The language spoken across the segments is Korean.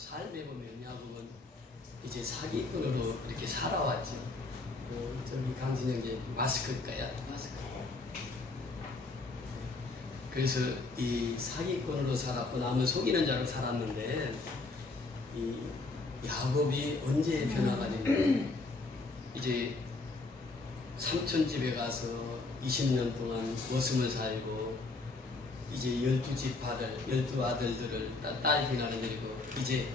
삶에 보면 야곱은 이제 사기꾼으로 이렇게 살아왔죠. 저기 강진영이 마스크일까요? 마스크. 그래서 이 사기꾼으로 살았고 남을 속이는 자로 살았는데 이 야곱이 언제 변화가 됐냐? 이제 삼촌 집에 가서 20년 동안 머슴을 살고 이제 12집 아들, 12아들들을 딸 비나는 데리고 이제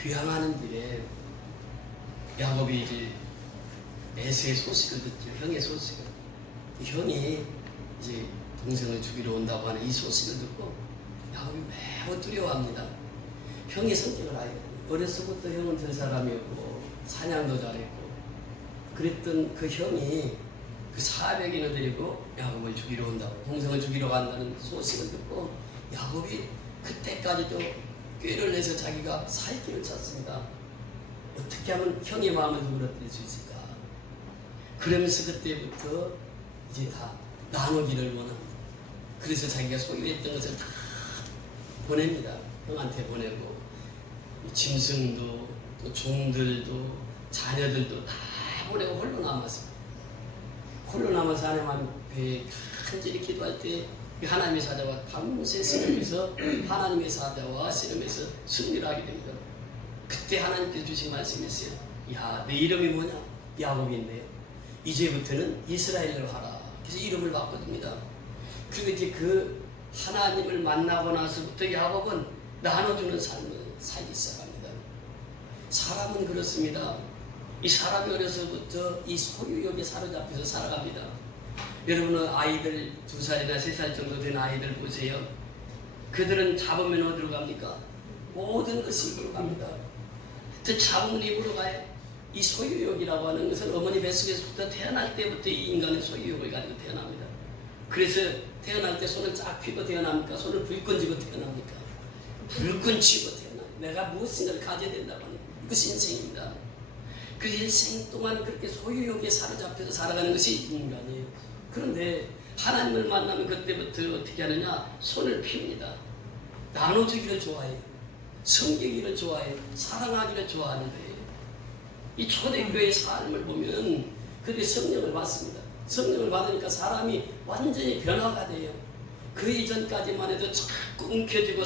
귀향하는 길에 야곱이 이제 에서의 소식을 듣죠. 형의 소식을. 형이 이제 동생을 죽이러 온다고 하는 이 소식을 듣고 야곱이 매우 두려워합니다. 형의 성격을 알게 됩니다. 어렸을 때부터 형은 된 사람이었고 사냥도 잘했고 그랬던 그 형이 그 400인을 데리고 야곱을 죽이러 온다고 동생을 죽이러 간다는 소식을 듣고 야곱이 그때까지도 꾀를 내서 자기가 살 길을 찾습니다. 어떻게 하면 형의 마음을 누그러뜨릴 수 있을까? 그러면서 그때부터 이제 다 나누기를 원합니다. 그래서 자기가 소유했던 것을 다 보냅니다. 형한테 보내고 짐승도 또 종들도 자녀들도 다 보내고 홀로 남았습니다. 홀로 남아서 하나님 앞에 간절히 기도할 때 하나님의 사자와 밤새 씨름해서 하나님의 사자와 씨름해서 승리를 하게 됩니다. 그때 하나님께서 주신 말씀이 있어요. 야, 내 이름이 뭐냐? 야곱인데 이제부터는 이스라엘로 하라. 그래서 이름을 바꿔줍니다. 그리고 이제 그 하나님을 만나고 나서부터 야곱은 나눠주는 삶을 살기 시작합니다. 사람은 그렇습니다. 이 사람이 어려서부터 이 소유욕에 사로잡혀서 살아갑니다. 여러분은 아이들 2살이나 3살 정도 된 아이들 보세요. 그들은 잡으면 어디로 갑니까? 모든 것이 입으로 갑니다. 또 잡으면 입으로 가요. 이 소유욕이라고 하는 것은 어머니 뱃속에서부터 태어날 때부터 이 인간의 소유욕을 가지고 태어납니다. 그래서 태어날 때 손을 쫙 펴고 태어납니까? 손을 불끈 쥐고 태어납니까? 불끈 쥐고 태어나요. 내가 무엇인가를 가져야 된다고 하는 이것이 인생입니다. 그 일생 동안 그렇게 소유욕에 사로잡혀서 살아가는 것이 인간이에요. 그런데 하나님을 만나면 그때부터 어떻게 하느냐? 손을 핍니다. 나눠주기를 좋아해요. 섬기기를 좋아해요. 사랑하기를 좋아하는데 이 초대교회의 삶을 보면 그들이 성령을 받습니다. 성령을 받으니까 사람이 완전히 변화가 돼요. 그 이전까지만 해도 자꾸 움켜쥐고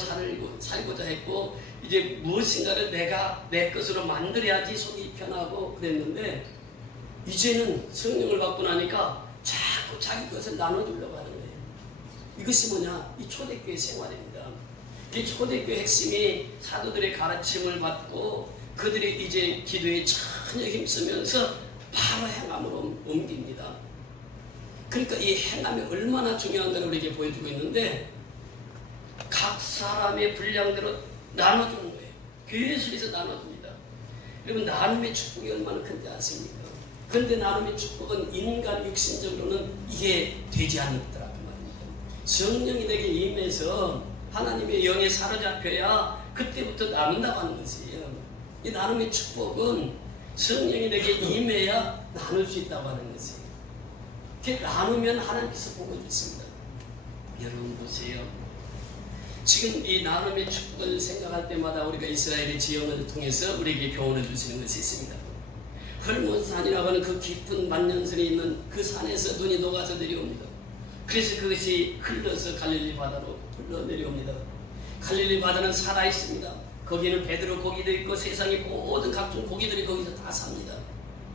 살고자 했고 이제 무엇인가를 내가 내 것으로 만들어야지 속이 편하고 그랬는데 이제는 성령을 받고 나니까 자꾸 자기 것을 나눠주려고 하는 거예요. 이것이 뭐냐? 이 초대교회 생활입니다. 이 초대교회 핵심이 사도들의 가르침을 받고 그들이 이제 기도에 전혀 힘쓰면서 바로 행함으로 옮깁니다. 그러니까 이 행함이 얼마나 중요한가를 우리에게 보여주고 있는데 각 사람의 분량대로 나눠주는 거예요. 교회 속에서 나눠줍니다. 여러분 나눔의 축복이 얼마나 큰지 아십니까? 그런데 나눔의 축복은 인간 육신적으로는 이게 되지 않더라 그 말입니다. 성령이 내게 임해서 하나님의 영에 사로잡혀야 그때부터 나눈다고 하는 것이에요. 이 나눔의 축복은 성령이 내게 임해야 나눌 수 있다고 하는 것이에요. 이렇게 나누면 하나님께서 복을 주십니다. 여러분 보세요. 지금 이 나눔의 축복을 생각할 때마다 우리가 이스라엘의 지형을 통해서 우리에게 교훈을 주시는 것이 있습니다. 헐몬산이라고 하는 그 깊은 만년설이 있는 그 산에서 눈이 녹아서 내려옵니다. 그래서 그것이 흘러서 갈릴리 바다로 흘러내려옵니다. 갈릴리 바다는 살아있습니다. 거기는 베드로 고기도 있고 세상의 모든 각종 고기들이 거기서 다 삽니다.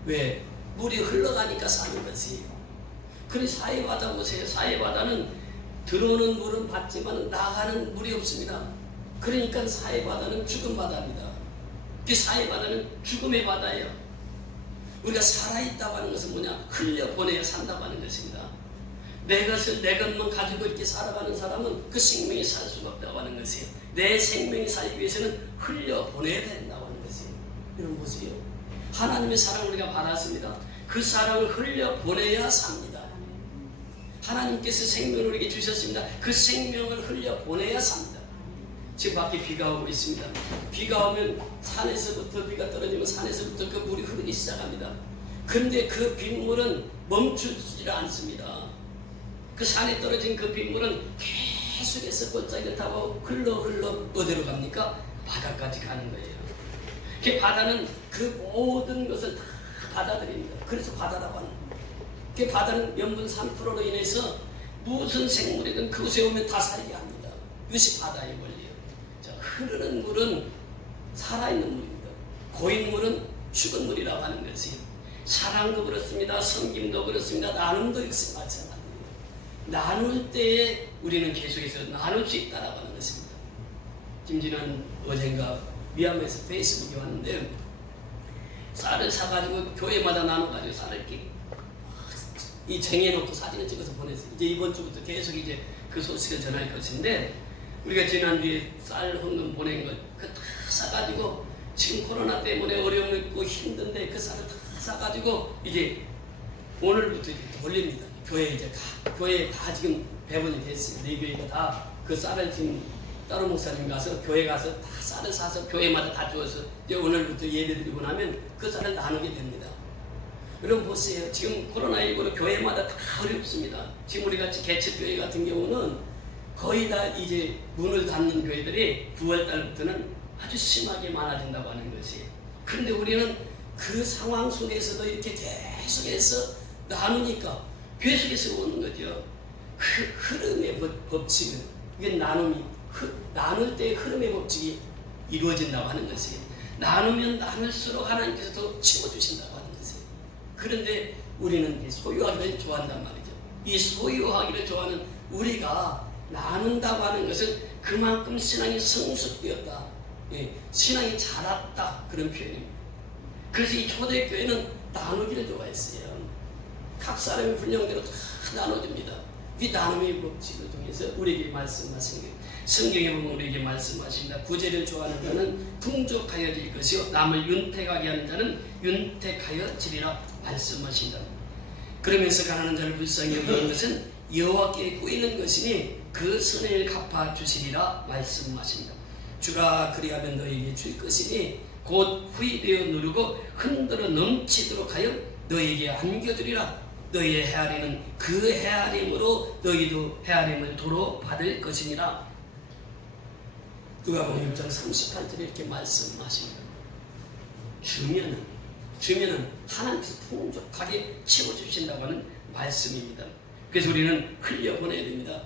왜? 물이 흘러가니까 사는 것이에요. 그래서 사해바다 보세요. 사해바다는 들어오는 물은 받지만 나가는 물이 없습니다. 그러니까 사해바다는 죽음 바다입니다. 그 사해바다는 죽음의 바다예요. 우리가 살아있다고 하는 것은 뭐냐? 흘려보내야 산다고 하는 것입니다. 내 것을 내 것만 가지고 이렇게 살아가는 사람은 그 생명이 살 수가 없다고 하는 것이에요. 내 생명이 살기 위해서는 흘려보내야 된다고 하는 것이에요. 여러분 보세요. 하나님의 사랑을 우리가 받았습니다. 그 사랑을 흘려보내야 삽니다. 하나님께서 생명을 우리에게 주셨습니다. 그 생명을 흘려보내야 삽니다. 지금 밖에 비가 오고 있습니다. 비가 오면 산에서부터 비가 떨어지면 산에서부터 그 물이 흐르기 시작합니다. 그런데 그 빗물은 멈추지 않습니다. 그 산에 떨어진 그 빗물은 계속해서 골짜기를 타고 흘러 어디로 갑니까? 바다까지 가는 거예요. 그 바다는 그 모든 것을 다 받아들입니다. 그래서 바다라고 하는 거예요. 그 바다는 염분 3%로 인해서 무슨 생물이든 그곳에 오면 다 살게 합니다. 이것이 바다의 원리예요. 자, 흐르는 물은 살아있는 물입니다. 고인 물은 죽은 물이라고 하는 것이 사랑도 그렇습니다. 섬김도 그렇습니다. 나눔도 역시 마찬가지예요. 나눌 때에 우리는 계속해서 나눌 수 있다라고 하는 것입니다. 지난 어젠가 미얀마에서 페이스북에 왔는데 쌀을 사가지고 교회마다 나눠가지고 쌀을 이렇게 이 쟁여놓고 사진을 찍어서 보냈어요. 이제 이번 주부터 계속 이제 그 소식을 전할 것인데 우리가 지난주에 쌀 헌금 보낸 것 그 다 사가지고 지금 코로나 때문에 어려움 있고 힘든데 그 쌀을 다 사가지고 이제 오늘부터 이제 돌립니다. 교회 이제 교회에 다 지금 배분이 됐어요. 네 교회가 다 그 쌀을 지금 따로 목사님 가서 교회 가서 다 쌀을 사서 교회마다 다 주어서 이제 오늘부터 예배드리고 나면 그 쌀을 나누게 됩니다. 여러분 보세요. 지금 코로나19로 교회마다 다 어렵습니다. 지금 우리 같이 개척교회 같은 경우는 거의 다 이제 문을 닫는 교회들이 9월달부터는 아주 심하게 많아진다고 하는 것이. 그런데 우리는 그 상황 속에서도 이렇게 계속해서 나누니까 계속해서 오는 거죠. 그 흐름의 법칙은 이게 나눔이 나눌 때 흐름의 법칙이 이루어진다고 하는 것이. 나누면 나눌수록 하나님께서 더 채워주신다고 하는 것이에요. 그런데 우리는 소유하기를 좋아한단 말이죠. 이 소유하기를 좋아하는 우리가 나눈다고 하는 것은 그만큼 신앙이 성숙되었다. 신앙이 자랐다. 그런 표현입니다. 그래서 이 초대교회는 나누기를 좋아했어요. 각 사람의 분량대로 다 나눠줍니다. 이 나눔의 법칙을 통해서 우리에게 말씀하신 거예요. 성경에 보면 우리에게 말씀하십니다. 구제를 좋아하는 자는 풍족하여질 것이요 남을 윤택하게 하는 자는 윤택하여지리라 말씀하신다. 그러면서 가난한 자를 불쌍히 여기는 것은 여호와께 꾸이는 것이니 그 선을 갚아 주시리라 말씀하신다. 주가 그리하면 너에게 줄 것이니 곧 후이되어 누르고 흔들어 넘치도록 하여 너에게 안겨주리라. 너희의 헤아리는 그 헤아림으로 너희도 헤아림을 도로 받을 것이니라. 누가복음 6장 38절에 이렇게 말씀하십니다. 주면은 하나님께서 풍족하게 채워주신다고 하는 말씀입니다. 그래서 우리는 흘려보내야 됩니다.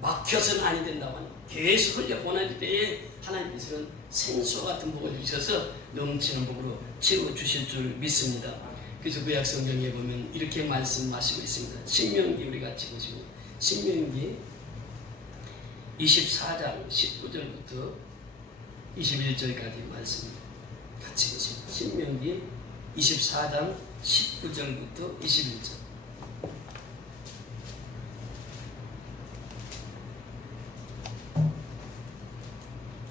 막혀서는 아니 된다고 하는, 계속 흘려보낼 때에 하나님께서는 생수와 같은 복을 주셔서 넘치는 복으로 채워주실 줄 믿습니다. 그래서 구약 성경에 보면 이렇게 말씀하시고 있습니다. 신명기 우리 같이 보시면 신명기 24장 19절부터 21절까지 말씀 같이 보십니다. 신명기 24장 19절부터 21절.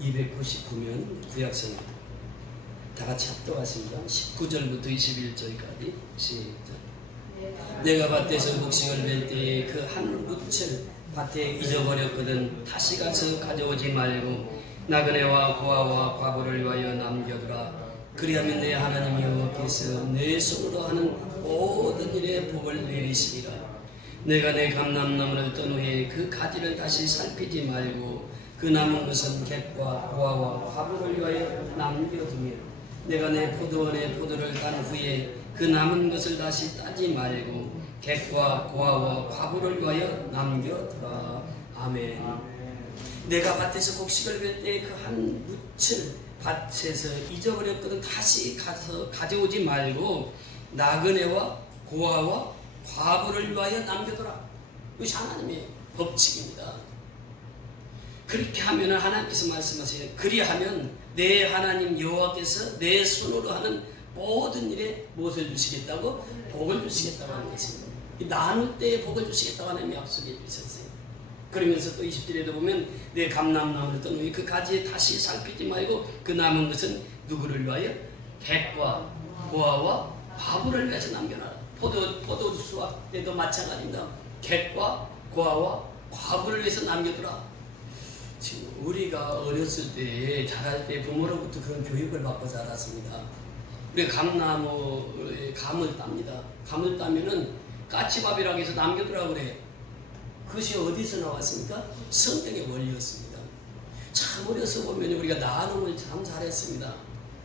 (299면) 구약성경 다 같이 합독하십니다. 19절부터 21절까지 시작. 내가 밭에서 곡식을 멜 때에 그 한 묻을 밭에 잊어버렸거든. 다시 가서 가져오지 말고 나그네와 고아와 과부를 위하여 남겨두라. 그리하면 내 하나님 여호와께서 내 손으로 하는 모든 일에 복을 내리시리라. 내가 내 감람나무를 떤 후에 그 가지를 다시 살피지 말고 그 남은 것은 객과 고아와 과부를 위하여 남겨두며 내가 내 포도원의 포도를 딴 후에 그 남은 것을 다시 따지 말고 객과 고아와 과부를 위하여 남겨두라. 아멘. 내가 밭에서 곡식을 벨 때 그 한 묻을 밭에서 잊어버렸거든. 다시 가서 가져오지 말고 나그네와 고아와 과부를 위하여 남겨두라. 이것이 하나님의 법칙입니다. 그렇게 하면 하나님께서 말씀하세요. 그리하면 내 하나님 여호와께서 내 손으로 하는 모든 일에 무엇을 주시겠다고? 복을 주시겠다고 하는 것입니다. 나눌 때에 복을 주시겠다고 하나님이 약속해 주셨어요. 그러면서 또 20절에도 보면 내 감람나무를 떤 후에 그 가지에 다시 살피지 말고 그 남은 것은 누구를 위하여? 객과 고아와 과부를 위해서 남겨놔라. 포도 수확 때도 마찬가지입니다. 객과 고아와 과부를 위해서 남겨두라. 지금 우리가 어렸을 때 자랄 때 부모로부터 그런 교육을 받고 자랐습니다. 우리가 감나무에 감을 땁니다. 감을 따면은 까치밥이라고 해서 남겨두라고 그래. 그것이 어디서 나왔습니까? 성경의 원리였습니다. 참 어려서 보면 우리가 나눔을 참 잘했습니다.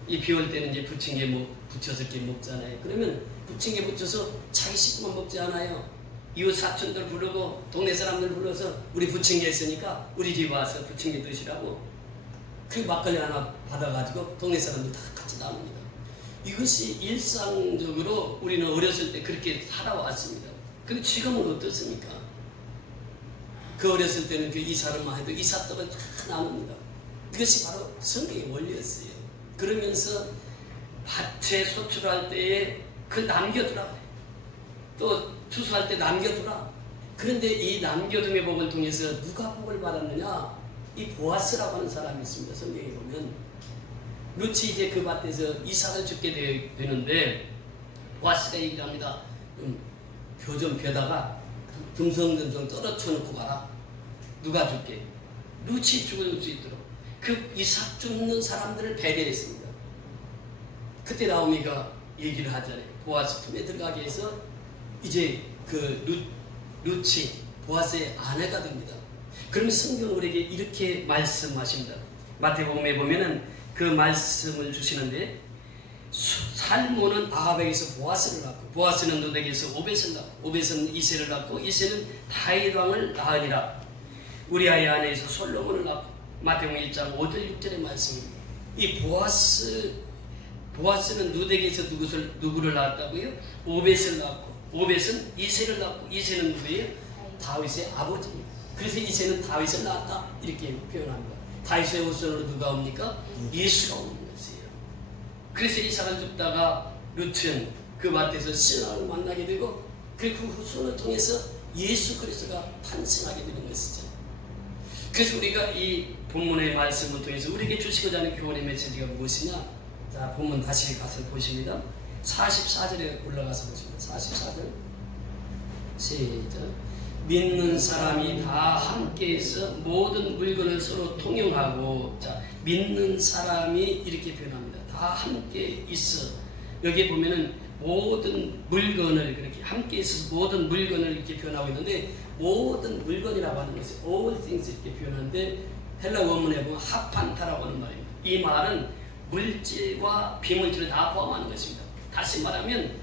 이 비 올 때는 이제 부침개 붙여서 이렇게 먹잖아요. 그러면 부침개 붙여서 자기 식구만 먹지 않아요. 이웃 사촌들 부르고 동네 사람들 불러서 우리 부침개 했으니까 우리 집 와서 부침개 드시라고 그 막걸리 하나 받아가지고 동네 사람들 다 같이 나눕니다. 이것이 일상적으로 우리는 어렸을 때 그렇게 살아왔습니다. 근데 지금은 어떻습니까? 그 어렸을 때는 그 이사를만 해도 이삿떡을 다 나눕니다. 그것이 바로 성경의 원리였어요. 그러면서 밭에 소출할 때에 그 남겨두라. 또 추수할 때 남겨두라. 그런데 이 남겨둠의 복을 통해서 누가 복을 받았느냐? 이 보아스라고 하는 사람이 있습니다. 성경에 보면 루치 이제 그 밭에서 이삭을 죽게 되는데 보아스가 얘기합니다. 벼 벼다가 듬성듬성 떨어져 놓고 가라. 누가 죽게? 루치 죽을 수 있도록 그 이삭 죽는 사람들을 배려했습니다. 그때 나오미가 얘기를 하잖아요. 보아스 품에 들어가게 해서 이제 그 루치 보아스의 아내가 됩니다. 그러면 성경은 우리에게 이렇게 말씀하십니다. 마태복음에 보면은 그 말씀을 주시는데 살모는 아합에게서 보아스를 낳고 보아스는 르덱에서 오벳을 낳고 오벳은 이새를 낳고 이새는 다윗 왕을 낳으니라. 우리아의 아내에서 솔로몬을 낳고 마태복음 1장 5절 6절의 말씀입니다. 이 보아스는 르덱에서 누구를 낳았다고요? 오벳을 낳고 오벳은 이새를 낳고 이새는 누구예요? 다윗의 아버지입니다. 그래서 이새는 다윗을 낳았다 이렇게 표현합니다. 다윗의 후손으로 누가 옵니까? 예수가 오는 것이에요. 그래서 이삭을 죽다가 루츠는 그 밭에서 신랑을 만나게 되고 그 후손을 통해서 예수 그리스도가 탄생하게 되는 것이죠. 그래서 우리가 이 본문의 말씀을 통해서 우리에게 주시고자 하는 교훈의 메시지가 무엇이냐? 자, 본문 다시 가서 보십니다. 44절에 올라가서 보십니다. 44절 시작. 믿는 사람이 다 함께해서 모든 물건을 서로 통용하고, 자, 믿는 사람이 이렇게 표현합니다. 다 함께 있어. 여기 보면은 모든 물건을 그렇게 함께 있어서 모든 물건을 이렇게 표현하고 있는데, 모든 물건이라고 하는 것이 all things 이렇게 표현하는데 헬라 원문에 보면 하판타라고 하는 말입니다. 이 말은 물질과 비물질을 다 포함하는 것입니다. 다시 말하면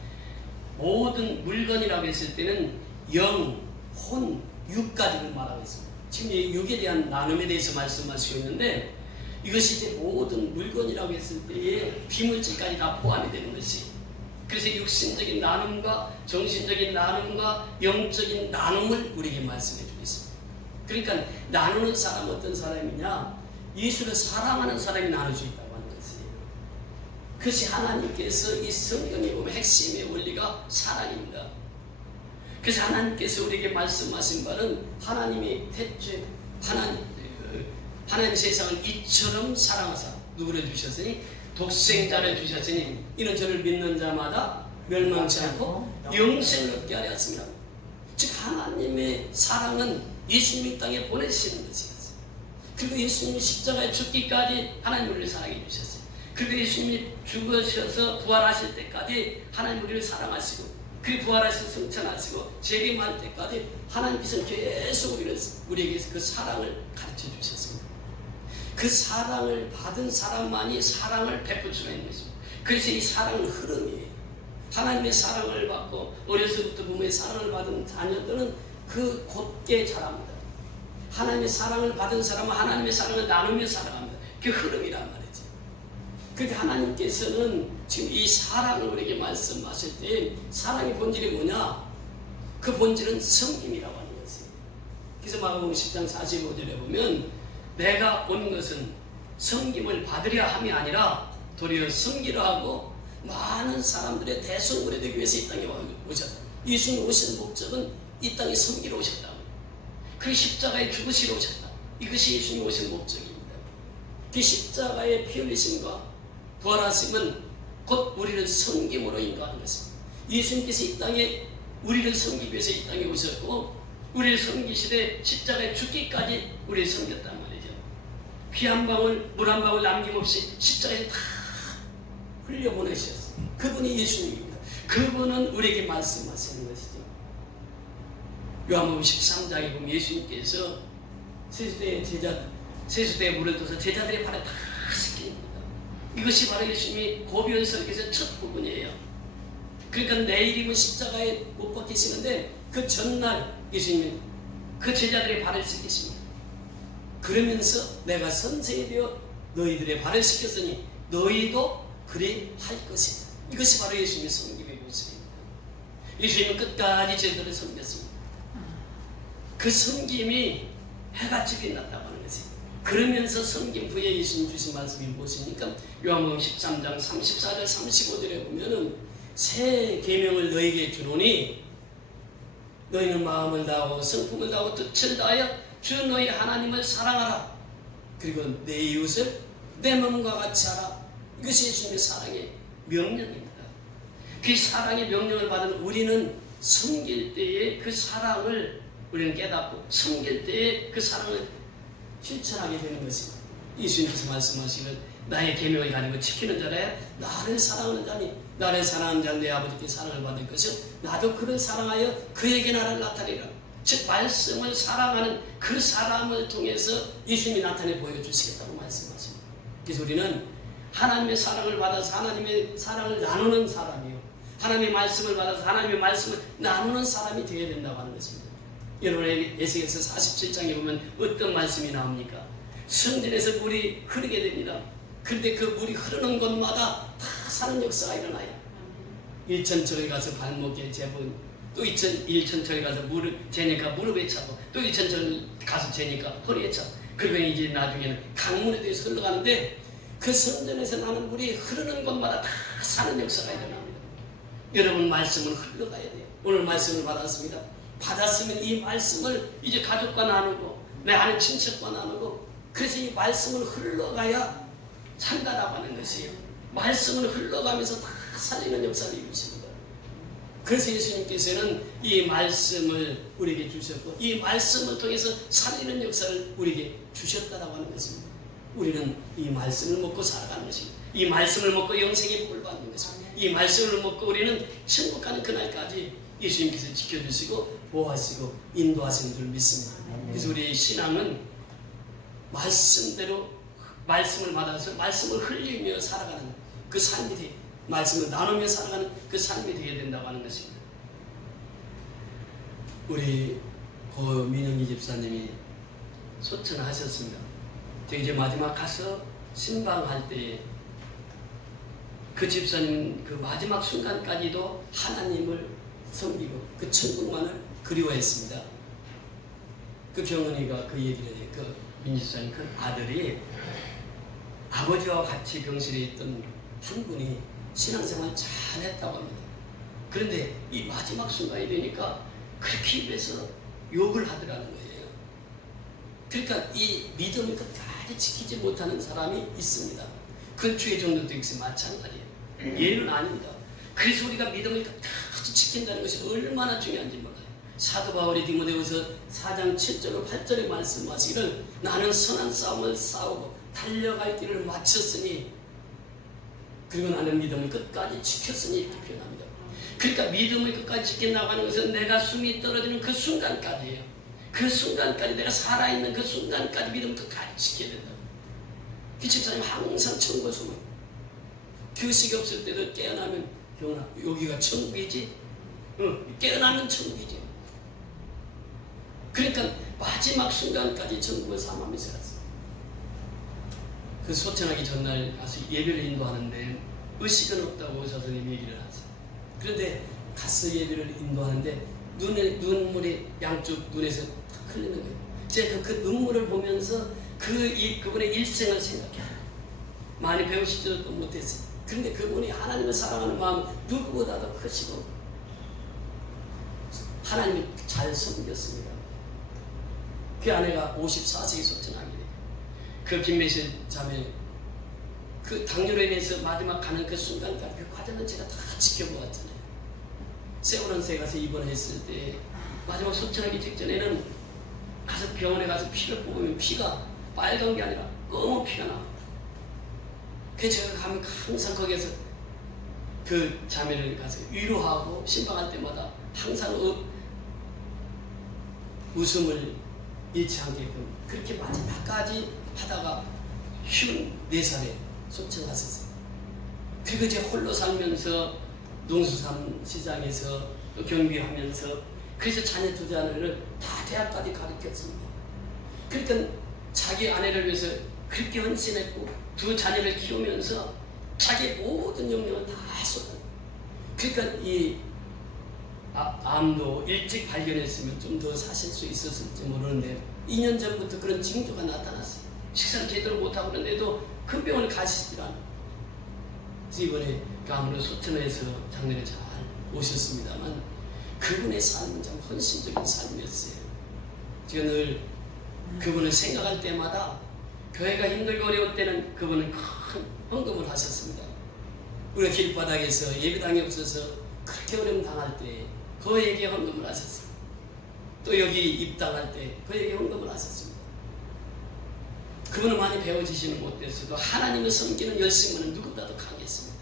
모든 물건이라고 했을 때는 영, 혼, 육까지를 말하고 있습니다. 지금 육에 대한 나눔에 대해서 말씀하시고 있는데 이것이 이제 모든 물건이라고 했을 때에 비물질까지 다 포함이 되는 것이, 그래서 육신적인 나눔과 정신적인 나눔과 영적인 나눔을 우리에게 말씀해 주고 있습니다. 그러니까 나누는 사람은 어떤 사람이냐? 예수를 사랑하는 사람이 나눌 수 있다고 하는 것이에요. 그것이 하나님께서 이 성경에 보면 핵심의 원리가 사랑입니다. 그래서 하나님께서 우리에게 말씀하신 바는 하나님이 태초에 하나님 세상을 이처럼 사랑하사 누구를 주셨으니 독생자를 주셨으니 이는 저를 믿는 자마다 멸망치 않고 영생을 얻게 하려 했습니다. 즉 하나님의 사랑은 예수님이 땅에 보내시는 것이었어요. 그리고 예수님이 십자가에 죽기까지 하나님 우리를 사랑해 주셨어요. 그리고 예수님이 죽으셔서 부활하실 때까지 하나님 우리를 사랑하시고, 그리고 부활하셔서 승천하시고 재림할 때까지 하나님께서는 계속 우리에게 그 사랑을 가르쳐 주셨습니다. 그 사랑을 받은 사람만이 사랑을 베풀 수가 있는 것입니다. 그래서 이 사랑은 흐름이에요. 하나님의 사랑을 받고 어려서부터 부모의 사랑을 받은 자녀들은 그 곧게 자랍니다. 하나님의 사랑을 받은 사람은 하나님의 사랑을 나누며 살아갑니다. 그 흐름이란 말이죠. 그러니까 하나님께서는 지금 이 사랑을 우리에게 말씀하실 때 사랑의 본질이 뭐냐? 그 본질은 섬김이라고 하는 것이에요. 그래서 마가복음 10장 45절에 보면 내가 온 것은 섬김을 받으려 함이 아니라 도리어 섬기려 하고 많은 사람들의 대성물이 되기 위해서 이 땅에 오셨다. 예수님 오신 목적은 이 땅에 섬기러 오셨다. 그 십자가에 죽으시러 오셨다. 이것이 예수님 오신 목적입니다. 그 십자가의 피 흘리심과 부활하심은 곧 우리를 섬김으로 인도하는 것입니다. 예수님께서 이 땅에 우리를 섬기기 위해서 이 땅에 오셨고 우리를 섬기시되 십자가에 죽기까지 우리를 섬겼단 말이죠. 피 한 방울, 물 한 방울 남김없이 십자가에 다 흘려보내셨어요. 그분이 예수님입니다. 그분은 우리에게 말씀하시는 것이죠. 요한복음 13장에 보면 예수님께서 세대의 제자 세수대에 물을 떠서 제자들의 발에 다 씻깁니다. 이것이 바로 예수님이 고비원 설교에서 첫 부분이에요. 그러니까 내일이면 십자가에 못 박히시는데 그 전날 예수님이 그 제자들의 발을 씻기십니다. 그러면서 내가 선생이 되어 너희들의 발을 씻겼으니 너희도 그리 할 것이다. 이것이 바로 예수님의 섬김의 모습입니다. 예수님은 끝까지 제자들을 섬겼습니다. 그 섬김이 해같이 빛났다고 하는 것이. 그러면서 섬김 후에 예수님 주신 말씀이 무엇입니까? 요한복음 13장 34절 35절에 보면은 새 계명을 너희에게 주노니 너희는 마음을 다하고 성품을 다하고 뜻을 다하여 주 너희 하나님을 사랑하라. 그리고 내 이웃을 내 몸과 같이 하라. 이것이 예수님의 사랑의 명령입니다. 그 사랑의 명령을 받은 우리는 섬길 때에 그 사랑을 우리는 깨닫고 섬길 때에 그 사랑을 실천하게 되는 것입니다. 예수님께서 말씀하시길 나의 계명을 가지고 지키는 자라야 나를 사랑하는 자니 나를 사랑하는 자는 내 아버지께 사랑을 받을 것이요 나도 그를 사랑하여 그에게 나를 나타내리라. 즉 말씀을 사랑하는 그 사람을 통해서 예수님이 나타내 보여주시겠다고 말씀하십니다. 그래서 우리는 하나님의 사랑을 받아서 하나님의 사랑을 나누는 사람이요 하나님의 말씀을 받아서 하나님의 말씀을 나누는 사람이 되어야 된다고 하는 것입니다. 여러분의 에스겔서 47장에 보면 어떤 말씀이 나옵니까? 성전에서 물이 흐르게 됩니다. 그런데 그 물이 흐르는 곳마다 다 사는 역사가 일어나요. 일천천에 가서 발목에 재본, 또 일천천에 가서 물을 재니까 무릎에 차고, 또 일천천 가서 재니까 허리에 차고, 그리고 이제 나중에는 강물에 대해서 흘러가는데 그 성전에서 나는 물이 흐르는 곳마다 다 사는 역사가 일어납니다. 여러분 말씀은 흘러가야 돼요. 오늘 말씀을 받았습니다. 받았으면 이 말씀을 이제 가족과 나누고 내 아는 친척과 나누고 그래서 이 말씀을 흘러가야 산다라고 하는 것이에요. 말씀을 흘러가면서 다 살리는 역사를 이루십니다. 그래서 예수님께서는 이 말씀을 우리에게 주셨고 이 말씀을 통해서 살리는 역사를 우리에게 주셨다라고 하는 것입니다. 우리는 이 말씀을 먹고 살아가는 것입니다. 이 말씀을 먹고 영생에 볼 받는 것입니다. 이 말씀을 먹고 우리는 천국 가는 그날까지 예수님께서 지켜주시고 보호하시고 인도하시는 줄 믿습니다. 그래서 우리의 신앙은 말씀대로 말씀을 받아서 말씀을 흘리며 살아가는 그 삶이 돼 말씀을 나누며 살아가는 그 삶이 되어야 된다고 하는 것입니다. 우리 고민영기 집사님이 소천을 하셨습니다. 제가 이제 마지막 가서 신방할 때 그 집사님은 그 마지막 순간까지도 하나님을 섬기고 그 천국만을 그리워했습니다. 그 경은이가 그 얘기를 해요. 그 민지사님 그 아들이 아버지와 같이 병실에 있던 한 분이 신앙생활 잘했다고 합니다. 그런데 이 마지막 순간이 되니까 그렇게 입에서 욕을 하더라는 거예요. 그러니까 이 믿음을 끝까지 지키지 못하는 사람이 있습니다. 그 주의 종들도 역시 마찬가지예요. 예는 아닙니다. 그래서 우리가 믿음을 끝까지 지킨다는 것이 얼마나 중요한지 몰라요. 사도 바울이 디모데후서 4장 7절로 8절에 말씀하시기를 나는 선한 싸움을 싸우고 달려갈 길을 마쳤으니 그리고 나는 믿음을 끝까지 지켰으니 이렇게 표현합니다. 그러니까 믿음을 끝까지 지켜나가는 것은 내가 숨이 떨어지는 그 순간까지예요. 그 순간까지 내가 살아있는 그 순간까지 믿음을 끝까지 지켜야 된다. 그 집사님 항상 천국을 숨어요. 교식이 없을 때도 깨어나면 형아 여기가 천국이지? 깨어나면 천국이지. 그러니까 마지막 순간까지 천국을 삼하면서 갔어요. 그 소천하기 전날 가서 예배를 인도하는데 의식은 없다고 의사선생님이 얘기를 하세요. 그런데 가서 예배를 인도하는데 눈물이 양쪽 눈에서 탁 흘리는 거예요. 제가 그 눈물을 보면서 그분의 일생을 생각해요. 많이 배우시지도 못했어요. 그런데 그분이 하나님을 사랑하는 마음 누구보다도 크시고 하나님을 잘 섬겼습니다. 그 아내가 54세에 소천하게 돼요. 그 김매실 자매 그 당뇨로 인해서 마지막 가는 그 순간까지 그 과정을 제가 다 지켜보았잖아요. 세월원세에 가서 입원했을 때 마지막 소천하기 직전에는 가서 병원에 가서 피를 뽑으면 피가 빨간 게 아니라 검은 피가 나와. 그래서 제가 가면 항상 거기에서 그 자매를 가서 위로하고 신방할 때마다 항상 웃음을 잃지 않게끔 그렇게 마지막까지 하다가 54살에 소천하셨어요. 그리고 이제 홀로 살면서 농수산 시장에서 또 경비하면서 그래서 자녀 두 자녀를 다 대학까지 가르쳤습니다. 그러니까 자기 아내를 위해서 그렇게 헌신했고 두 자녀를 키우면서 자기 모든 영역을 다 쏟아요. 그러니까 이 암도 일찍 발견했으면 좀 더 사실 수 있었을지 모르는데 2년 전부터 그런 징조가 나타났어요. 식사를 제대로 못하고 그런데도 큰 병원을 가시질 않아요. 이번에 암으로 소천에서 작년에 잘 오셨습니다만 그분의 삶은 참 헌신적인 삶이었어요. 제가 늘 그분을 생각할 때마다 교회가 힘들고 어려울 때는 그분은 큰 헌금을 하셨습니다. 우리가 길바닥에서 예배당이 없어서 그렇게 어려움 당할 때 그에게 헌금을 하셨습니다. 또 여기 입당할 때 그에게 헌금을 하셨습니다. 그분은 많이 배워지시는 못했어도 하나님을 섬기는 열심은 누구보다도 강했습니다.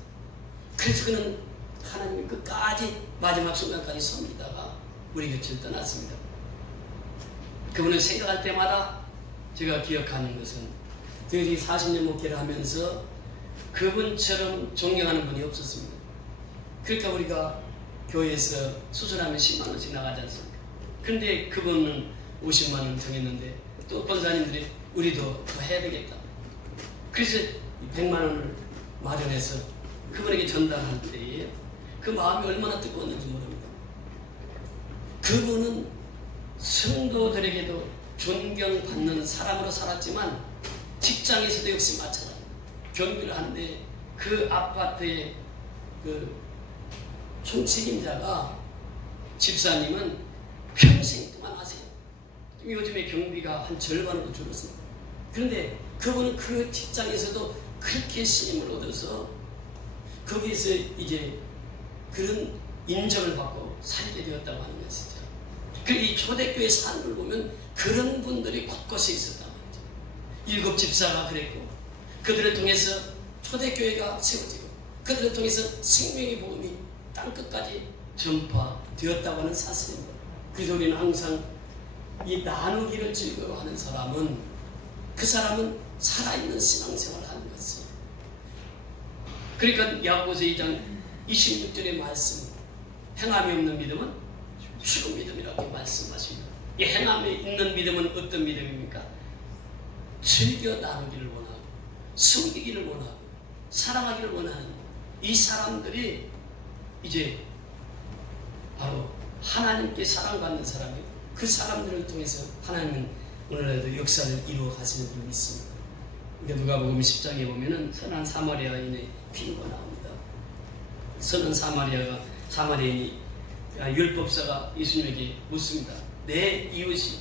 그래서 그는 하나님을 끝까지 마지막 순간까지 섬기다가 우리 곁을 떠났습니다. 그분을 생각할 때마다 제가 기억하는 것은 저희 40년 목회를 하면서 그분처럼 존경하는 분이 없었습니다. 그러니까 우리가 교회에서 수술하면 10만 원씩 나가지 않습니까? 그런데 그분은 50만 원 정했는데 또 권사님들이 우리도 더 해야 되겠다. 그래서 100만 원을 마련해서 그분에게 전달할 때에 그 마음이 얼마나 뜨거웠는지 모릅니다. 그분은 성도들에게도 존경받는 사람으로 살았지만 직장에서도 역시 마찬가지입니다. 경비를 하는데 그 아파트의 그 총책임자가 집사님은 평생 동안 하세요. 요즘에 경비가 한 절반으로 줄었습니다. 그런데 그분은 그 직장에서도 그렇게 신임을 얻어서 거기에서 이제 그런 인정을 받고 살게 되었다고 하는 것이죠. 이 초대교회 사람을 보면 그런 분들이 곳곳에 있었단 말이죠. 7 집사가 그랬고 그들을 통해서 초대교회가 세워지고 그들을 통해서 생명의 복음이 땅끝까지 전파되었다고 하는 사실입니다. 그래서 우리는 항상 이 나누기를 즐거워하는 사람은 그 사람은 살아있는 신앙생활을 하는 것이에요. 그러니까 야고보서 2장 26절의 말씀, 행함이 없는 믿음은 죽은 믿음이라고 말씀하십니다. 이 행함에 있는 믿음은 어떤 믿음입니까? 즐겨 나누기를 원하고 섬기기를 원하고 사랑하기를 원하는 이 사람들이 이제 바로 하나님께 사랑받는 사람이에요. 그 사람들을 통해서 하나님은 오늘날도 역사를 이루어 가시는 줄 믿습니다. 그러니까 누가복음 10장에 보면은 선한 사마리아인의 비유가 나옵니다. 선한 사마리아인이 율법사가 예수님에게 묻습니다. 내 이웃이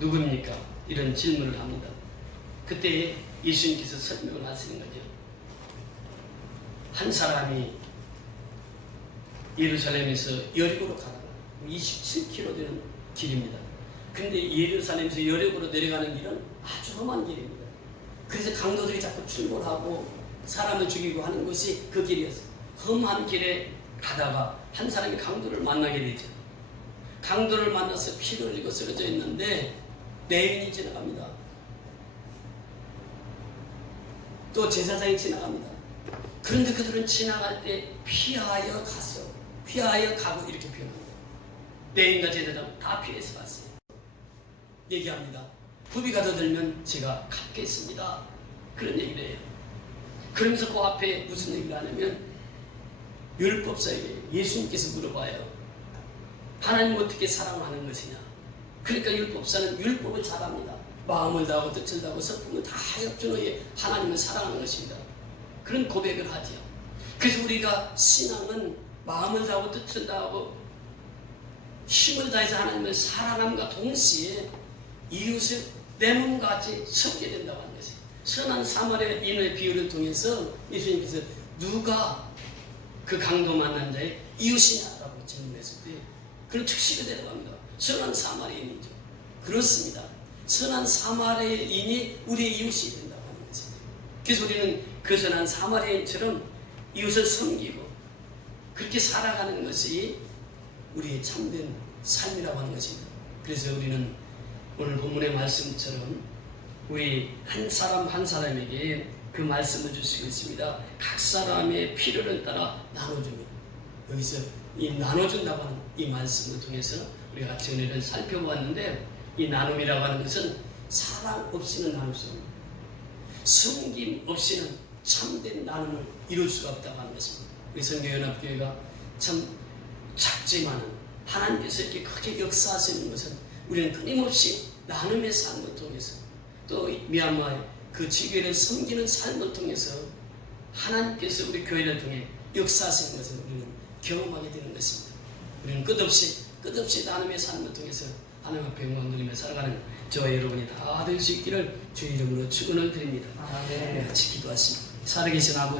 누굽니까? 이런 질문을 합니다. 그때 예수님께서 설명을 하시는 거죠. 한 사람이 예루살렘에서 여리고로 가다가 27km 되는 길입니다. 근데 예루살렘에서 여리고로 내려가는 길은 아주 험한 길입니다. 그래서 강도들이 자꾸 출몰하고 사람을 죽이고 하는 것이 그 길이었어요. 험한 길에 가다가 한 사람이 강도를 만나게 되죠. 강도를 만나서 피를 흘리고 쓰러져 있는데 레인이 지나갑니다. 또 제사장이 지나갑니다. 그런데 그들은 지나갈 때 피하여 가고 이렇게 표현합니다. 레인과 제사장 다 피해서 갔어요. 얘기합니다. 부비가 더 들면 제가 갚겠습니다. 그런 얘기를 해요. 그러면서 그 앞에 무슨 얘기를 하냐면 율법사에게 예수님께서 물어봐요. 하나님 어떻게 사랑하는 것이냐. 그러니까 율법사는 율법을 잘합니다. 마음을 다하고 뜻을 다하고 성품을 다 협조하여 하나님을 사랑하는 것입니다. 그런 고백을 하죠. 그래서 우리가 신앙은 마음을 다하고 뜻을 다하고 힘을 다해서 하나님을 사랑함과 동시에 이웃을 내 몸같이 섬게 된다고 하는 것이에요. 선한 사마리아인의 비유를 통해서 예수님께서 누가 그 강도 만난 자의 이웃이냐라고 질문했을 때 그런 즉시가 대답합니다. 선한 사마리아인이죠. 그렇습니다. 선한 사마리아인이 우리의 이웃이 된다고 하는 것이죠. 그래서 우리는 그 선한 사마리아인처럼 이웃을 섬기고 그렇게 살아가는 것이 우리의 참된 삶이라고 하는 것입니다. 그래서 우리는 오늘 본문의 말씀처럼 우리 한 사람 한 사람에게 그 말씀을 주시고 있습니다. 각 사람의 필요를 따라 나눠주면, 여기서 이 나눠준다고 하는 이 말씀을 통해서 우리가 같이 은혜를 살펴보았는데, 이 나눔이라고 하는 것은 사랑 없이는 나눌 수 없는, 섬김 없이는 참된 나눔을 이룰 수가 없다고 하는 것입니다. 우리 성교연합교회가 참 작지만은 하나님께서 이렇게 크게 역사하시는 것은 우리는 끊임없이 나눔의 삶을 통해서, 또 미얀마의 그 지교회를 섬기는 삶을 통해서 하나님께서 우리 교회를 통해 역사하시는 것을 우리는 경험하게 되는 것입니다. 우리는 끝없이 나눔의 삶을 통해서 하나님 앞에 영광 누리며 살아가는 저와 여러분이 다 될 수 있기를 주의 이름으로 축원을 드립니다. 네. 같이 기도하십니다. 살아계신 아버지,